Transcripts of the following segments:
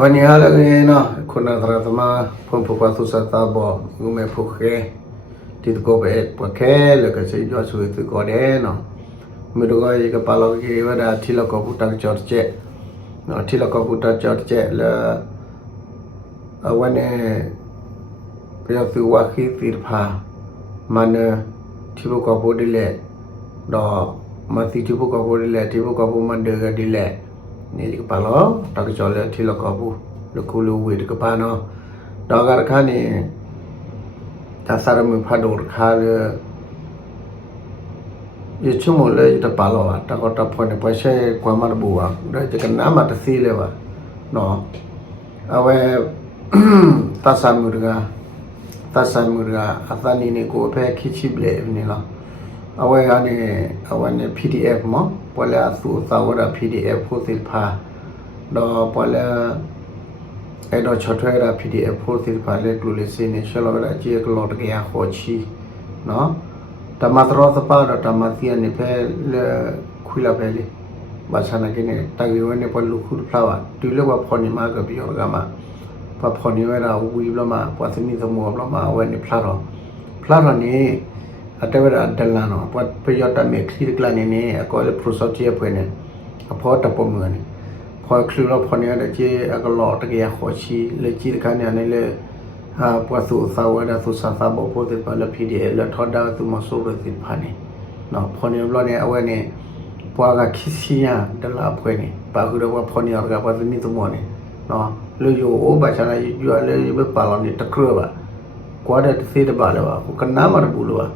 วันนี้ฮะแล้วเนาะคนอัตราธรรมะผมผูกว่าทุสตาบอกกูไม่ผูกแค่ที่ตะโกไปปวดแค่แล้วก็ใช้ยอดช่วยตะโกเด้เนาะไม่รู้ว่าอีกปาลกีว่าได้ที่เราก็พูดตั้งจอดเจเนาะที่เราก็พูดตั้งจอดเจแล้ววันนี้ไปเอาตัวว่าขี้ตีร์พามันที่พวกเขาพูดดีแหละดอกมาที่พวกเขาพูดดีแหละที่พวกเขาพูดมันเดือดดีแหละนี่ก็ปาลตั้งจอดเลยที่เราก็พูดลูกลูกวิดก็ปาเนาะดอกการข้านี่ถ้าสารมือพาดูดข้าเลยยิ่งชั่วโมงเลยจะปาลอ่ะถ้าก็ถ้าพอเนี่ยไปใช้ความมาบัวได้จะกันน้ำมาตัดสีเลยวะเนาะเอาไว้ตัดสามมืออาตานี่กูแพ้คิดชิบเลยนี่ละเอาไว้อันนี้ PDF มั้งพอแล้วสู่สาวดา PDF ผู้ศิลปะดอพอแล้วไอ้ดอช็อตเวอร์ PDF ผู้ศิลปะเล็กลุลิซีนี่ชลอดาจีก็ลอดกันยาโคชีเนาะแต่มาตรอสปาร์ตมาเตียนนี่เพื่อคุยละเพื่อเลยภาษาหนักเนี่ยตั้งอยู่ในพอลูกคุดพลาวดูเรื่องว่าพอนี่มากกับพี่ออกมาพอพอนี่เวลาวิบละมาพอสมิธมัวละมาวันนี้พลาดนี่อัตเวลาอัตลานะพอไปยอดตามเมฆที่กลางนี่ก็เลย process เจียเพื่อนเนี่ยพอตัดผมเหมือนพอคลื่นเราพอเนี่ยเดี๋ยวเจ้าก็หลอดตะเกียบขอชีเลยจีดกันเนี่ยนี่เลยพอสู่สาวได้สู่สาวบอกพูดถึงแล้ว PDF แล้วทอดดาวสู่มาสู่เรื่องสินพันเนี่ยเนาะพอเนี่ยเราเนี่ยเอาไว้เนี่ยพอก็คิดเสียเดลาเพื่อนเนี่ยปากคือเราว่าพอเนี่ยเราก็จะมีตัวมันเนี่ยเนาะเลยอยู่โอ้บ้านฉันอยู่อะไรอยู่แบบปาลนี่ตะครัวบ่กว่าได้เสียดบ้าเลยว่ะกันน้ำมันบุรุษว่ะ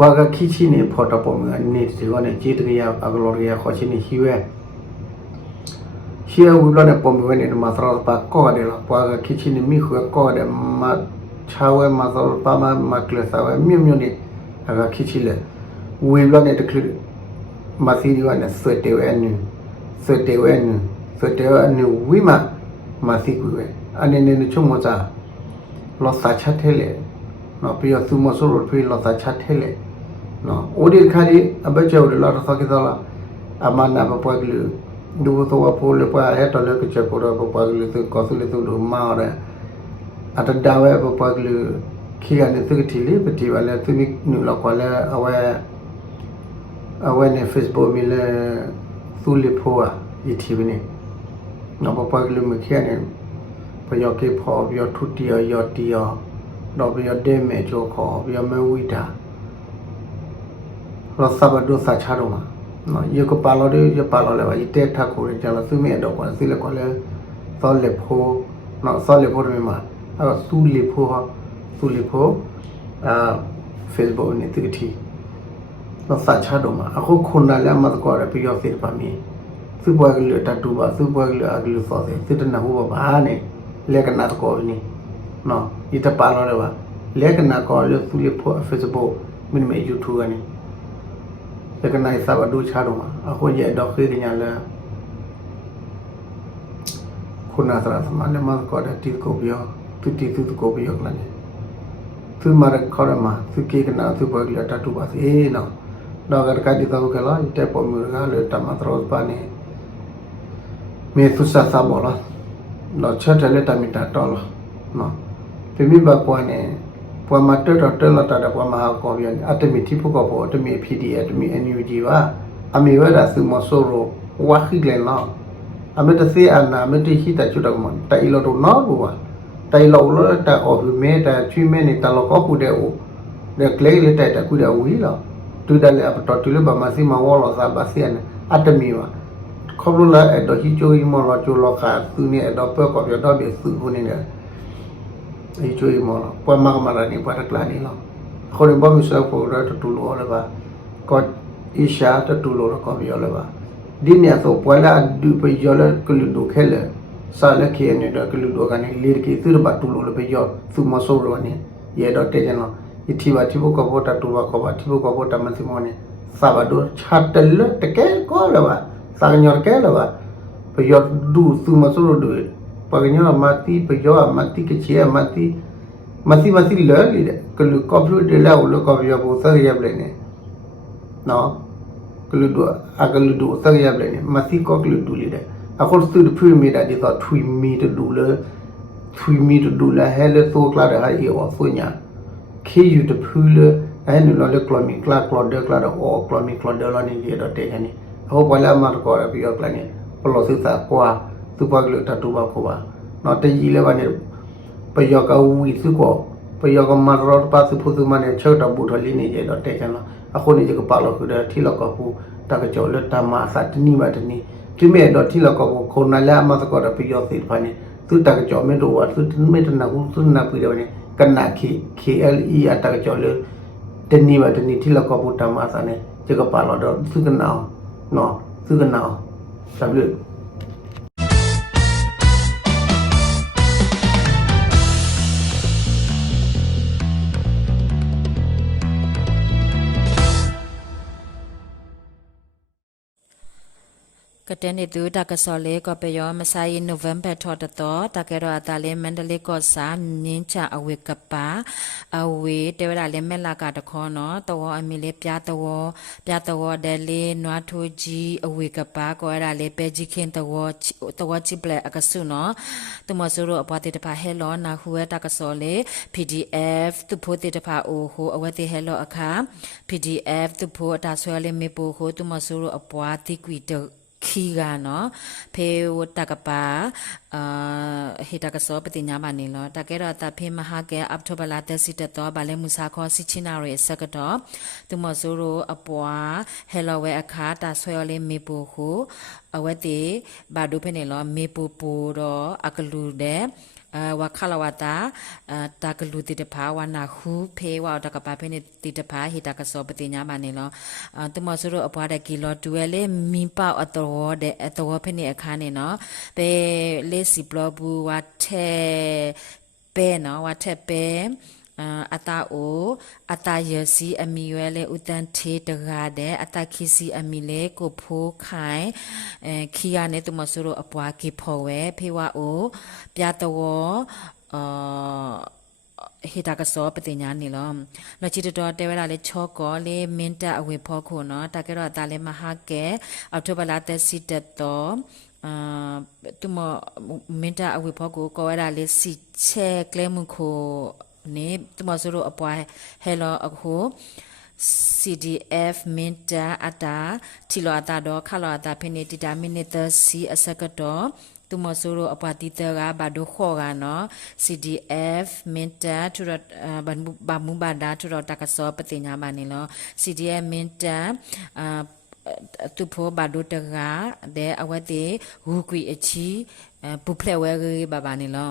พอก็คิดชีเนี่ยพอตะปมกันนี่สิว่าเนี่ยจีตะเกียบอักลอรียขอชีเนี่ยหิวเชื่อวิบลเนี่ยปมเวเนี่ยมาตรอปากก็ได้ละพอก็คิดชีเนี่ยมีหัวก็ได้มาเช้าเวมาตรอปามาเกลือสาวมีเนี่ยก็คิดชีเลยวิบลเนี่ยตะคลือมาซีดีวันเนี่ยสวยเตวนี่วิมาซีกุเวอันนี้เนี่ยชุ่มหัวใจลอสาชัดเทเลเนาะพี่สุมาสุรุพี่ลอสาชัดเทเลเนาะโอดีข้าดีอับเจ้าเดี๋ยวเราสักกี่ตัวละอามันน่ะพอไปเลยดูตัวพูดเลยพอไอ้ตอนเลยก็จะพูดว่าพอไปเลยตัวก็สุดเลยตัวดูมาเลยอัตดาวพอไปเลยขี้กันเนี่ยตัวที่เลยปฏิวัติเลยตัวนี้หนูเราก็เลยเอาไว้ใน Facebook มีเลยตัวเลยพัวอีทีวีนี่เนาะพอไปเลยมือขี้เนี่ยพอยอเก็บพอยอทุติยอตียอดอกยอเดเมจขอยอไม่วิดาเราสับดูสัชารุมาเนาะยี่ก็ปาลอดียี่ปาลอเลยว่ายี่เตะทักคุยจะเราซื้อเมียดอกว่าซื้อเลยก็เลยซอลเล็บโพเนาะซอลเล็บโพได้ไหมแล้วสูเล็บโพFacebook นี่ตึกทีเราสัชารุมาအခုခုနလည်းမတ်ကောရပြီးရစစ်ပါမီသူ့ဘွယ်ကလေးတတူပါသူ့ဘွယ်ကလေးအကလေးစောတယ်စစ်တနဟိုဘာနဲ့လက်ကနာကောနီနော်ဒီတပါလို့လေပါလက်ကနာကောလို့သူလေးဖို့ Facebook မင်းမေ YouTube ကနေလက်ကနာစာဘဒူချာတော့မှာအခုရဲ့တော့ခေးညာလဲခုနသရသမနဲ့မတ်ကောတဲ့တီကိုပြောသူတီသူကိုပြောလာတယ်သူမာရခေါ်မှာသူကေကနာသူဘွယ်ကလေးတတူပါစေနော်တော့ကကဒီတော့ကလာတဲ့ပုံမျိုးကလည်းတမတော်ပါနေမေသူစာသဘောလားတော့ချက်တယ်တမီတာတော့နော်ပြမိဘပွားနေပွားမတက်တော့လာတာပွားမဟာကောပြန်အတမီတိဖို့ကောအတမီ PDF အတမီ NUG ပါအမေဝရစုမဆိုးရောဝါခိလေနော်အမေတစေအနာမတိရှိတချူတော့မတိုင်လို့တော့နော်ဘူတိုင်လို့လို့တာအော်မေတာချွေးမဲနေတာလောကောပူတဲ့အိုတဲ့ကလေးလေးတိုက်တကူတဲ့ဝီလောတူတယ်လေအပတော်တူလို့ဗမာစီမဝေါ်လောစာပါစီအတမီပါခေါလို့လာအဲ့တော့ဟီချိုးမော်လောချိုလောခါသူနေအဲ့တော့ပဲကောပြတော့ပြီးစုခုနေတယ်ဟီချိုးမော်လောပွားမကမလာနေပွားတကလာနေလောခေါ်ရင်ဘာမျိုးဆောက်ဖို့တော့တူလို့လည်းပါကောအီရှာတူလို့ကောပြောလည်းပါဒီနေဆိုပွားလာဒူပယောလကလူဒိုခဲလေစာလက်ခေနေတော့ကလူဒိုကနေလီကီသူရပါတူလို့ပဲယောသူမဆိုးရောနေရဲတော့တဲ့ကျနော်ဒီတီဘာတီဘကဘောတတူဘကဘောတီဘကဘောတမစီမောနေစာဘဒိုချတ်တယ်တကယ်ကောလည်းပါစာညောကဲလည်းပါပယောဒူသူမဆိုးလို့ပကညောမတိပယောမတိကချေမတိလဲလေကလူကော်ပျူတာလာလို့ကော်ပျူတာကိုဆက်ရပလဲနေနော်ကလူဒူအကလူဒူဆက်ရပလဲနေမတိကောကလူဒူလေ အခုသူ့ဖိမိတာဒီတော့ထွေမီတူလေထွေမီတူလေဟဲလေတိုကလာတဲ့ဟာယောဆွညာခေယူတဖူးလေအဲနူလောလေကလမီကလာကလဒကလာတော့ကလမီကလဒလာနေရတော့တဲ့ကနေအခုဘလာမာကောရပြီးတော့ကလည်းပလောစစ်တာကွာသူပါကလို့တတူပါခေါ်ပါတော့တကြီးလည်းပါနေပယောကဝီစုကောပယောကမာရောပါစုဖုသူမနဲ့ချောတော့ဘူထလီနေရတော့တဲ့ကနေအခုနေကပါလို့ခတဲ့ထီလောက်ကူတကကြောလက်တမအစတနီမတနီဒီမဲ့တော့ထီလောက်ကူခုနလာမသကောတော့ပယောစစ်ဖာနေသူတကကြောမဲတော့ဝသူမဲတနာကူသူနာပြီးတော့နေကနာခီ KLE အတကကြောလေတနီမတနီထီလောက်ကူတမအစနေဒီကပါလို့တော့သူကနောနော်သူကနောဆပ်လို့ကတဲ့နေသူတကစောလေကပယောမဆိုင်နိုဝင်ဘာထော်တော်တကရောအတလေးမန္တလေးကောစာမြင်းချအဝေကပါအဝေတေဝရလေးမဲလာကတခေါ်နော်တော်အမီလေးပြတော်ဒဲလေးနွားထိုးကြီးအဝေကပါကောရလေးပဲကြီးခင်းတော်ချိပလက်အကဆုနော်သူမဆိုးတော့အပွားတေတဖာဟဲလောနာဟူဝဲတကစောလေ PDF သူဖို့တေတဖာအိုဟိုအဝဲတေဟဲလောအခါ PDF သူဖို့အတာဆွဲလေးမေပိုဟိုသူမဆိုးတော့အပွားတိကွီတော့ခီကနော်ဖေဝတကပါဟေတကစောပတိညာမနေလောတကဲတော့တဖေမဟာကဲအောက်တိုဘာလတက်စီတက်တော့ဗာလဲမူစာခေါ်စီချီနာရဲစကတော့သူမဆိုးရောအပွားဟဲလောဝဲအခါတာဆွဲလေးမေပူဟုအဝဲတိဘာဒုဖေနေလောမေပူပူတော့အကလူတဲ့ဝါခလဝတာတာကလူတိတဖာဝနာခုဖေဝါတကပါဖေနေတိတဖာဟိတကစောပတိညာမနေလောတမဆရအပွားတဲ့ကီလိုတူလေမီပေါအတော်တဲ့အတော်ဖေနေအခါနေနော်ပဲလေစီပလဘူးဝါထဲပဲနော်ဝါထဲပဲအတာအိုအတာရစီအမီရွဲလေဥတန်သေးတကားတဲ့အတာခီစီအမီလေကိုဖိုးခိုင်ခီရနဲ့သူမဆူရအပွားကေဖော်ဝဲဖေဝအိုပြတော်ဟိတကစောပတိညာနေလောလချီတတော်တဲဝဲလာလေချောကောလေမင်းတအဝေဖောခုနော်တကဲတော့တာလေမဟာကဲအောက်တိုဘာလတက်စီတက်တော့သူမမင်းတအဝေဖောကိုကောရတာလေစီချဲကလဲမှုခိုနေတမဆိုးအပွားဟဲလောအခု CDF မင်တာအတာတီလောအတာတော့ခလောအတာဖိနေတီတာမိနစ်စီအစကတော့သူမဆိုးအပွားတီတကဘာဒိုခေါ်ကနော် CDF မင်တာထူရဘာမူဘာဒါထူရတကစောပတိညာမနေလော CDF မင်တာသူဖို့ဘာဒိုတကတဲ့အဝတ်တေဟူကွီအချီပူဖလက်ဝဲကြီးဘာနေလော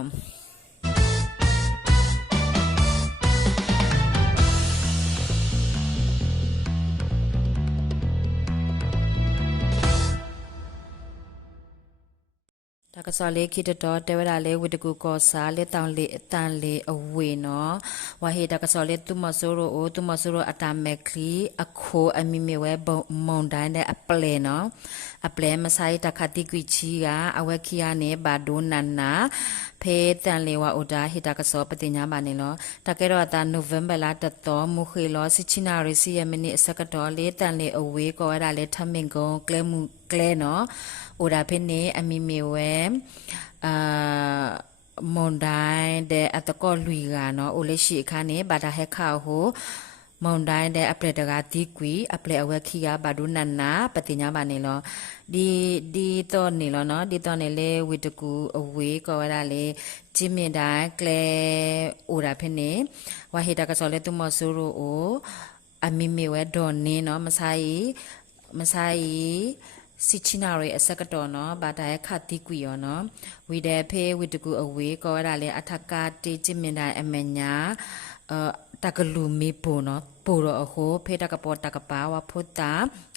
တကစားလေးခိတတော်တဲဝရလေးဝိတကူကောစာလေးတောင်လေးအတန်လေးအဝေနော်ဝါဟေတကစားလေးသူမဆိုးရိုသူမဆိုးရိုအတာမက်ခလီအခိုအမီမီဝဲမုံတိုင်းတဲ့အပလဲနော်အပလဲမဆိုင်တခတိကွီချီကအဝက်ခီယာနဲ့ဘာဒိုနန်နာဖေတန်လေးဝအိုတာဟေတကစောပတိညာပါနေလောတကဲတော့အတာနိုဝင်ဘာလတတော်မူခေလောစီချီနာရီစီယမနီအစကတော့လေးတန်လေးအဝေးကောရတာလေးထမင်ကုံကလဲမှုကလဲနော်အိုဒါဖေနေအမီမီဝဲမွန်တိုင်းတဲ့အတကောလူကနော်အိုလေးရှိခါနေဘာတာဟက်ခါဟိုမွန်တိုင်းတဲ့အပလက်တကတီကွီအပလက်အဝက်ခီကဘာဒုနန်နာပတိညာပါနေလောဒီတော့နေလောနော်ဒီတော့နေလေဝီတကူအဝေးကောရတာလေဂျင်းမင်တိုင်းကလဲအိုဒါဖေနေဝါဟေတာကစောလေသူမဆူရိုအိုအမီမီဝဲဒေါ်နေနော်မဆိုင်စီချီနာရဲအစကတော့နော်ဘာတာရခတိကွီရောနော်ဝီတဲ့ဖေးဝီတကူအဝေးကောရတာလေအထက်ကတေးချင်မြင်တိုင်းအမညာတကလူမီပိုနော်ပိုတော့အခုဖေးတကပေါ်တကပါဝဖုတာ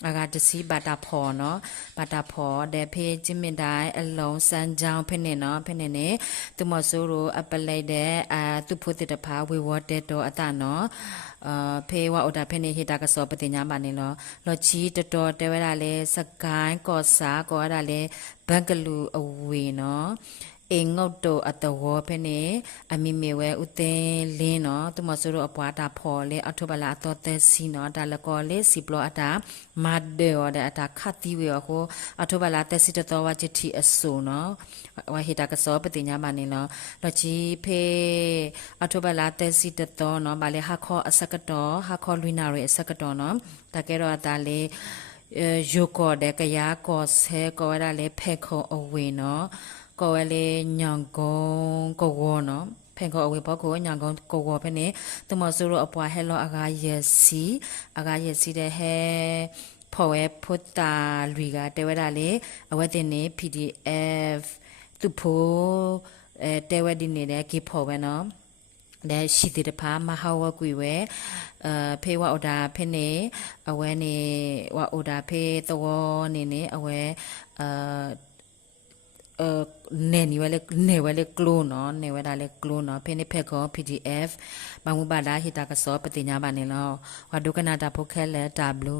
အကတစီဘာတာဖော်နော်ဘာတာဖော်တဲ့ဖေးချင်မြင်တိုင်းအလုံးစမ်းကြောင်းဖေးနေနော်ဖေးနေနေသူမဆိုးရိုအပလိုက်တဲ့သူဖို့တဲ့တဖာဝေဝတ်တဲ့တော့အတနော်ဖေဝအိုတာဖေနေဟိတာကစောပတိညာမနေလောချီတတော်တဲဝရလေစကိုင်းကောစာကောရတာလေဘန်ကလူအဝေနော် งเอาโตอัตวอเพเนอามิเมเวอุเตเลเนาะตุมสุรอปวาตาพอเลอัทบลาตอเตซีเนาะดาลกอเลสิบลออาตามาเดอเดอาตาคัตติเวโคอัทบลาเตสิตตอวาจิติอสูเนาะวาหิตากสอปติญญามานีเนาะลอจีเพอัทบลาเตสิตตอเนาะบาเลฮะคออสกตอฮะคอลุยนาเรอสกตอเนาะตาเกรอตาเลยูกอเดกยากอเซกอวดาเลเพคออเวเนาะก็เวลยองกงก็วอเนาะเพ่งก็เอาไว้บอกก็ยองกงก็วอเพ่เนี่ยตัวมาสู้เอาไปให้เราอากาเยสีเดให้พอเวพุตตาลุยกาเทวดาเลยเอาไว้เดี๋ยวนี้ PDF ตุโพเทวดินเนี่ยกี่พอเวเนาะได้ชิติดพามหาวกุยเวเพว่าอดาเพเนเอาไว้เนี่ยว่าอดาเพตัวเนี่ยเอาไว้ne wale klo no ne wada le klo no phene phet ko PDF ဘမူပါဒါဟိတာကစောပတိညာပါနေလောဝဒုကနာတာဖုခဲလဲတာဘလူ